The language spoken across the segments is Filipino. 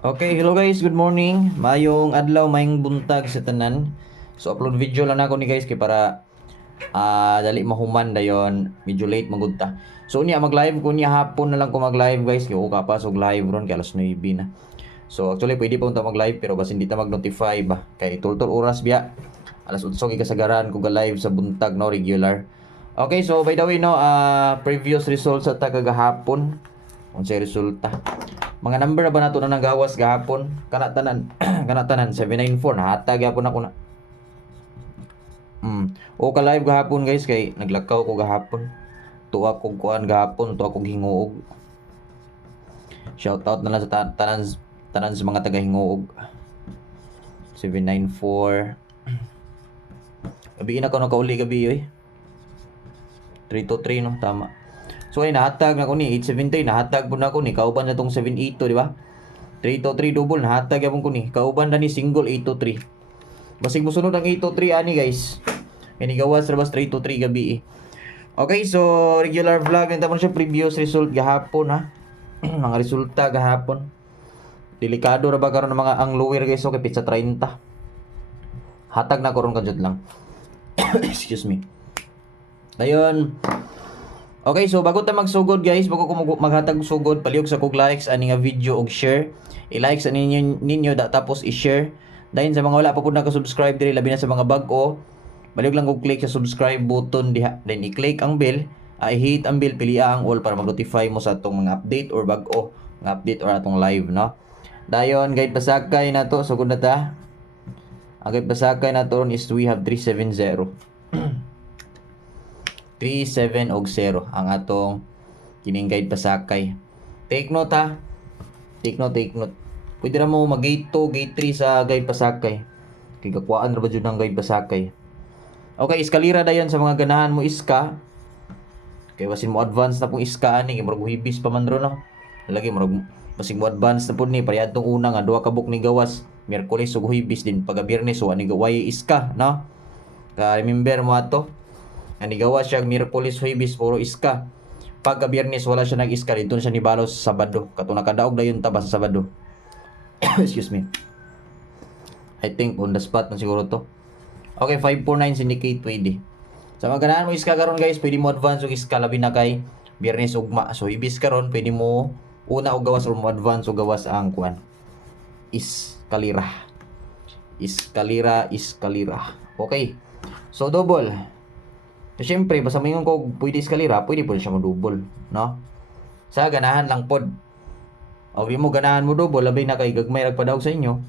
Okay, hello guys, good morning. Mayong adlaw, mayong buntag sa tanan. So upload video lang ako ni guys kay para dali mahuman dayon, medyo late magudta. So unya mag-live ko niya hapon na lang ko mag-live guys kay ko kapasok live ron kay alas 9 na. So actually pwede pa unta mag-live pero basta hindi ta mag-notify ba kay tultor oras biya. Alas 8 gi kasagaran ko ga live sa buntag no regular. Okay, so by the way no, previous results sa kagahapon. Unsay resulta? Mga number na ba nato na nagawas gahapon? Kanatanan, kanatanan 794 nahatag gyapon ako na. O ka live gahapon guys kay naglakaw ko gahapon. Tuwa kog kuan gahapon, tuwa kog hinguog. Shout out na lang sa tanan sa mga taga hinguog. 794. Gabi na ko nakauli gabi oy. 323 no, tama. So ay nahatag na ko ni 870, nahatag po na ko ni kauban na tong 782, di ba? 323 double nahatag yapon ko ni kauban na ni single 823. Basig mo sunod ang 823 ani guys. Kini gawas ra bas 323 gabi. Okay, so regular vlog nita mo siya previous result gahapon ha. Mga resulta gahapon. Delikado ra ba karon ng mga ang lower guys so kay pizza 30. Hatag na ko ron kadjud lang. Excuse me. Dayon. Okay, so bago ta magsugod guys, bago ko maghatag sugod, palihog sa kog likes ani nga video og share. I-like sa ninyo tapos i-share. Dahil sa mga wala pa pud naka-subscribe diri labi na sa mga bag-o, palihog lang kog click sa subscribe button diha. Then i-click ang bell, i-hit ang bell, pili ang all para mag-notify mo sa atong mga update or bag-o, nga update or atong live, no? Dayon guide pasakay na to, sugod na ta. Ang guide pasakay na to is we have 370. 37 og 0 ang atong kining guide pasakay. Take note ha. Take note. Pwede ra mo mag gate 2, gate 3 sa guide pasakay. Kay kakuan ra ba jud ang guide pasakay. Okay, eskalira dayon sa mga ganahan mo iska. Kay basin mo advance na pong iska ani kay murag hibis pa man ro no. Lagi murag basig mo advance na pud ni parehad tong una nga duha ka buk ni gawas. Miyerkules ug hibis din pagka Biyernes so ani gaway iska no. Ka remember mo ato. Ani gawa siya Miyerkules Huwebes puro iska. Pagka Biyernes wala siya nag-iska dito na siya nibalo sa Sabado. Kato nakadaog dayon ta ba sa Sabado. Excuse me. I think on the spot na siguro to. Okay, 549 syndicate pwede. Sa mga ganahan mo iska karon guys, pwede mo advance og iska labi na kay Biyernes ugma. So Huwebes karon pwede mo una og gawas or mo advance og gawas ang kuan. Iskalira. Okay. So double. So, syempre, basta may ko pwede eskalira, pwede po siya mo-double, no? Sa ganahan lang pod. O di mo ganahan mo double, labay na kay gagmay nagpadaog sa inyo,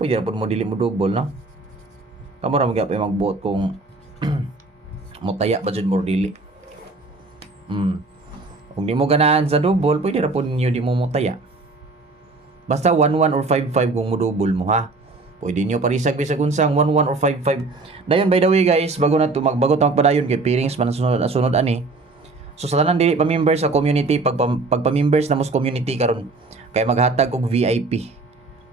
pwede na po mo dili mo double, no? Kamo ra magyapay magbuot kung motaya ba jud mo dili. Kung di mo ganahan sa double, pwede ra po ninyo di mo motaya. Basta 11 or 55 kung mo double mo ha. Pwede nyo parisag bisag unsang 11 or 55. Dayon by the way guys, bago na to magbago ta magpadayon kay pairings man sunod ani. So sa tanan dili pa member sa community pagpa members na mos community karon kay maghatag og VIP.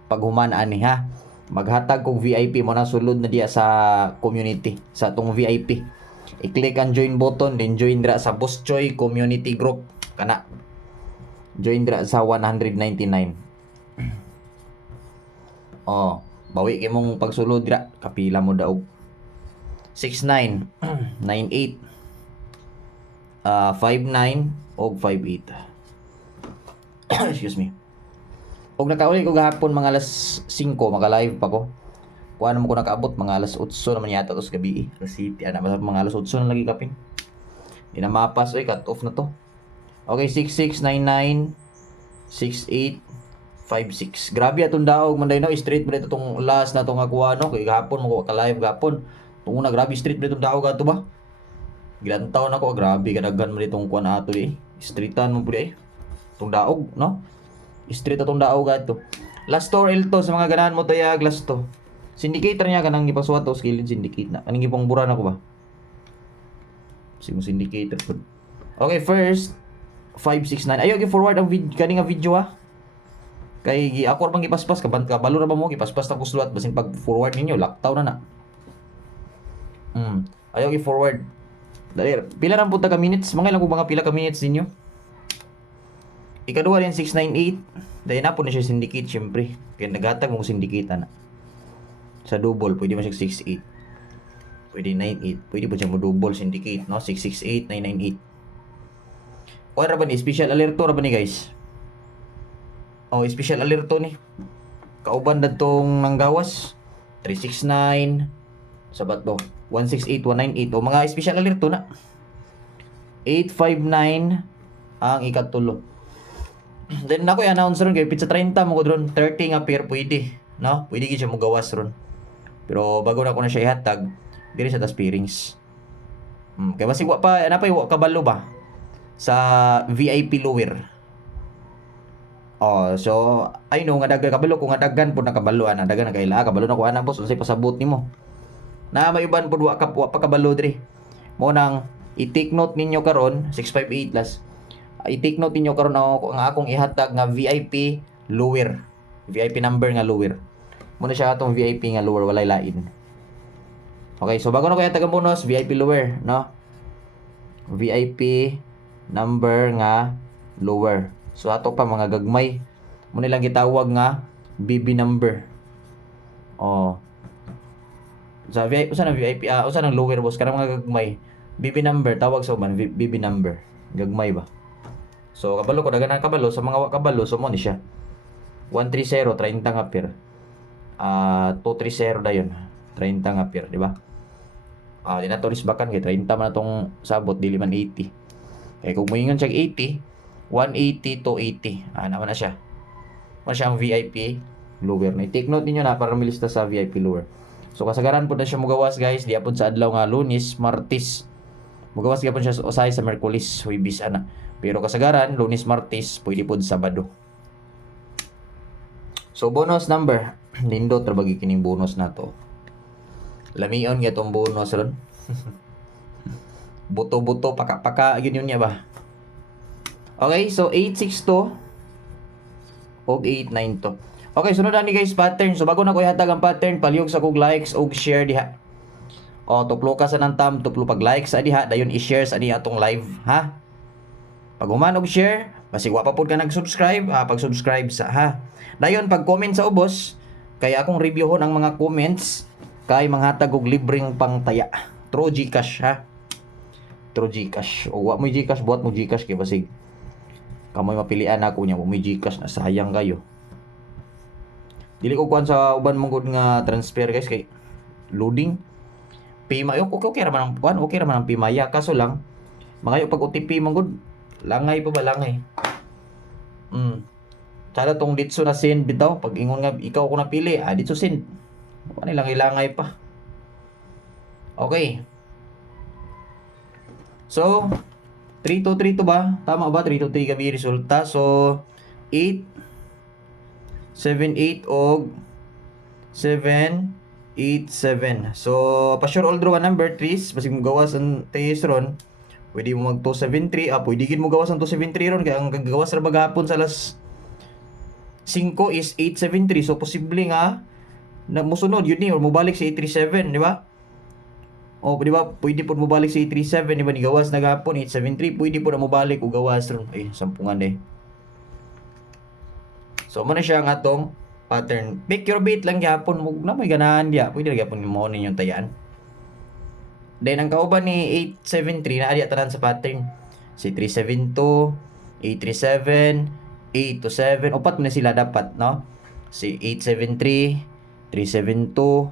Pag human ani ha. Maghatag og VIP mo na sulod na diya sa community sa tong VIP. I-click ang join button then join dira sa Boss Choy community group kana. Join dira sa 199. Oh. Bawi kay mong pagsulod dira, kapila mo daog. 69, 98, 59 og 58. Excuse me. Og nakauli ko gahapon mga alas 5 maka-live pa ko. Kuha naman ko nakaabot mga alas 8 naman yata tos gabi. Alas City ana mga alas 8 na lagi kapin. Di na mapas oy, cut off na to. Okay, 6699 68 56. Grabe atong daog man dayon no, straight ba dito tong last na tong akuha no kay gahapon mo ka live gahapon. Tung una grabe straight ba itong daog ato ba? Gilantaw na ko grabe kadaghan man ditong kuan ato di. Streetan mo pud eh. Tong daog no. Straight atong daog ato. Last store L to sa mga ganahan mo tayag last to. Syndicator niya kanang gipaswat to skilled syndicate na. Kaning gipang buran ako ba? Sige mo syndicator pud. Okay, first 569. Ayo gi forward ang kaning video ha. Kay ako bang gipaspas kabalo ra ba mo gipaspas ta kusluat basin pag forward ninyo lockdown na na. Ayaw i-forward. Dali, pila ra pud ta ka minutes? Mga ilang ko mga pila ka minutes ninyo? ikaduha din 698. Dahil na po na siya syndicate syempre. Kaya naghatag mong syndicate na. Sa double, pwede mo siya 68. Pwede 98. Pwede po siya mo double syndicate, no? 668, 998. O ra ba ni special alerto ra ba ni guys? O special alerto ni. Kauban dadtong nanggawas 369 sabat to 168 198 o mga special alerto na. 859 ang ikatulo. Then ako i-announce ron kay pizza 30 mo ko ron 30 nga pair pwede, no? Pwede gyud siya mo gawas ron. Pero bago na ko na siya ihatag, diri sa tas pairings. Kay basig wa pa napay wa kabalo ba sa VIP lower. Oh, so I know nga daghan kabalo kung nga daghan pud nakabalo ana, daghan na kaila kabalo na ko ana boss unsay pasabot nimo. Na may uban pud wa pa kabalo diri. Mo nang i-take note ninyo karon 658 plus. I-take note ninyo karon ang akong ihatag nga VIP lower. VIP number nga lower. Muna siya atong VIP nga lower walay lain. Okay, so bago na ko ihatag ang bonus, VIP lower, no? VIP number nga lower. So ato pa mga gagmay mo nilang gitawag nga BB number. Oh. Sa VIP usa nang VIP usa nang lower boss karang mga gagmay. BB number tawag sa uban BB number. Gagmay ba. So kabalo ko daghan kabalo sa mga wa kabalo so mo ni siya. 130 30 nga pair. 230 dayon. 30 nga pair, di ba? Di na to risbakan kay 30 man atong sabot dili man 80. Kaya kung moingon siya 80, 180 to 80. Naman na siya. Mo siya ang VIP lower. Na i-take note niyo na para milista sa VIP lower. So kasagaran po na siya mugawas guys, di apod sa adlaw nga Lunes, Martes. Mugawas gyapon siya usay sa Miyerkules, Huwebes ana. Pero kasagaran Lunes, Martes, pwede pod Sabado. So bonus number, nindot ra bagi kining bonus nato. Lamion gyud tong bonus ron. Buto-buto paka-paka yun niya ba. Okay, so 862 og 892. Okay, sunod ani guys pattern. So bago na ko ihatag ang pattern, palihog sa kog likes og share diha. O tuplo ka sa nang thumb, tuplo pag like sa diha, dayon i-share sa ani atong live, ha? Pag human og share, basig wa pa pud ka nag-subscribe, pag-subscribe sa ha. Dayon pag comment sa ubos, kay akong reviewhon ang mga comments kay manghatag og libreng pangtaya. Through GCash ha. Through GCash. O wa mo GCash, buhat mo GCash kay basig kamoy mapilian ako nya mo GCash na sayang kayo. Dili ko kuan sa uban mong nga transfer guys kay loading. Pimay okay ra man ang kuan, okay ra man ang pimaya kaso lang mangayo pag OTP mong gud langay pa ba langay. Sada tong ditso na send bitaw pag ingon nga ikaw ko napili, ditso send. Ano lang ilangay pa. Okay. So 3232 ba? Tama ba? 323 kami resulta. So 8 7 8 og 7 8 7. So pa-sure all draw number 3 basig mo gawas ang test ron. Pwede mo mag 273. Pwede gid mo gawas ang 273 ron kaya ang gagawas ra bagahapon sa alas 5 is 873. So posible nga na musunod yun ni or mobalik sa 837, di ba? Di ba? Pwede po mobalik sa 837, di ba? Ni gawas na gapon 873, pwede po na mobalik o gawas ron. Ay, sampungan eh. So mo na siya ang atong pattern. Pick your bait lang gyapon mo na may ganahan dia. Pwede ra gyapon mo ninyong tayaan. Then ang kauban ni 873 na adi tanan sa pattern. Si 372, 837, 827. Upat na sila dapat, no? Si 873, 372,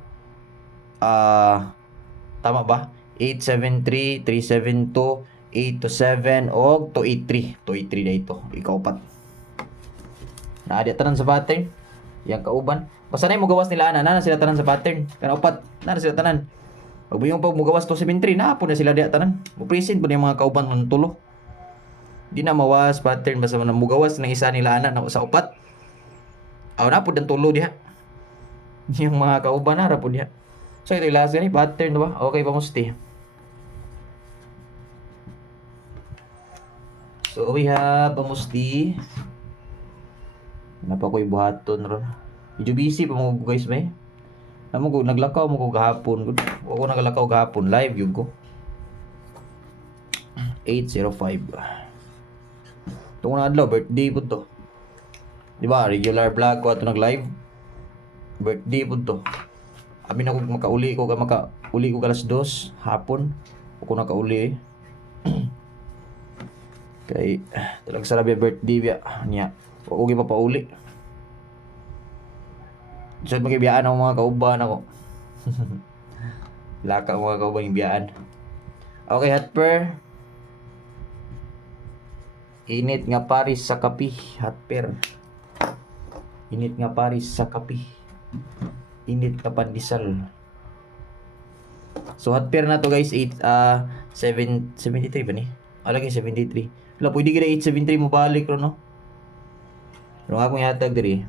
tama ba? 873, 372, 827 o 283. 283 na ito. Ikaupat. Naadya tanan sa pattern. Yang kauban. Basta na yung magawas nila na sila tanan sa pattern. Kana upat. Na sila tanan. Pag yung pag magawas 273 na po na sila diya tanan. Mo-present po na yung mga kauban ng tulo. Di na mawas pattern. Basta na mugawas ng isa nila na sa upat. Na po ng tulo diha. Yung mga kauban na po diha. So ito yung last ganyan, pattern diba? Okay, pamusti. So we have pamusti. Napa ko ibuhaton ron. Medyo busy pa mo guys may. Namo ko naglakaw mo ko gahapon. Ako naglakaw gahapon live yung ko. 805. Itong na adlaw, birthday po to. Di ba? Regular vlog ko ato nag-live. Birthday po to. Abi na ko makauli ko alas 2 hapon. Ako nakauli eh. Kay talag sarap yung birthday biya niya. Huwag ko gipapauli. So magibiyaan ako mga kauban ako. Laka mga kauban yung biyaan. Okay, Hotper. Init nga Paris sa kapi, Hotper. Init nga Paris sa kapi. Init nga pandesal. So Hotper na to guys, 73 ba ni? Alagay 73. Wala, pwede ka na 873 mo balik ro no? Pero nga akong ihatag diri.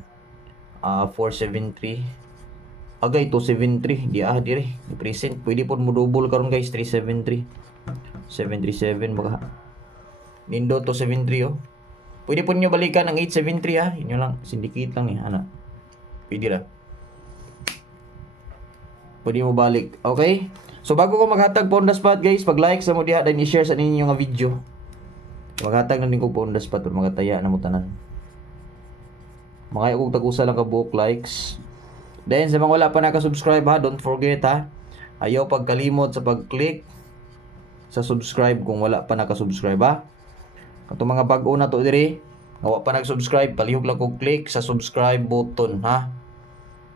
473. Agay 273. Di dire. Di present. Pwede po mo double karon guys, 373. 737 baka. Nindo 273 oh. Pwede po nyo balikan ang 873 ha. Inyo lang, syndicate lang eh. Ano? Pwede lang. Pwede mo balik. Okay? So bago ko maghatag po on the spot guys, pag-like sa mo diha then i-share sa ninyo nga video. Maghatag na din ko po on the spot or magataya na mo tanan. Mga kung tagusa lang ka buok likes. Then sa mga wala pa naka-subscribe ha, don't forget ha. Ayaw pagkalimot sa pag-click sa subscribe kung wala pa naka-subscribe ha. Kato mga bago na to diri, wala pa nag-subscribe, palihog lang kog click sa subscribe button ha.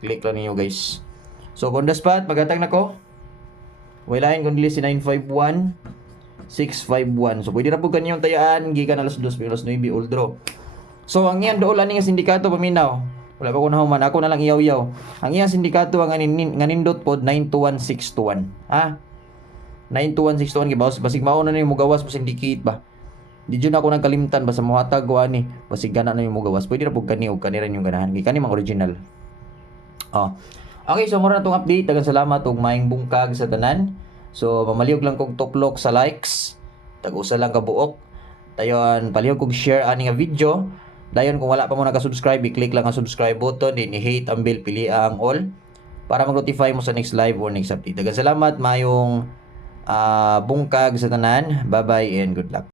Click lang niyo guys. So on the spot, maghatag na ko. Wailahin kung dili si 951-651. So pwede na po kanyang tayaan, gikan alas 2, alas 9, old draw. So ang iyang doon lang nga sindikato paminaw. Wala pa ko nahuman, ako na lang iyaw-yaw. Ang iyang sindikato ang nganindot pod 921621. Ha? 92161 gibawas basig mao na ni mo gawas mo syndicate ba. Di jud ako nagkalimtan basta mo hatag ko ani, basig gana na ni mo gawas. Pwede ra pug kani og kaniran yung ganahan. Kani mang original. Oh. Okay, so mura na tong update. Daghang salamat ug maayong bungkag sa tanan. So mamaliog lang kog tuplok sa likes. Tag-usa lang ka buok. Dayon palihog kog share ani nga video. Dayon kung wala pa mo naka-subscribe, i-click lang ang subscribe button, then i-hit ang bell, pili ang all para mag-notify mo sa next live or next update. Daghang salamat, mayong bungkag sa tanan. Bye-bye and good luck.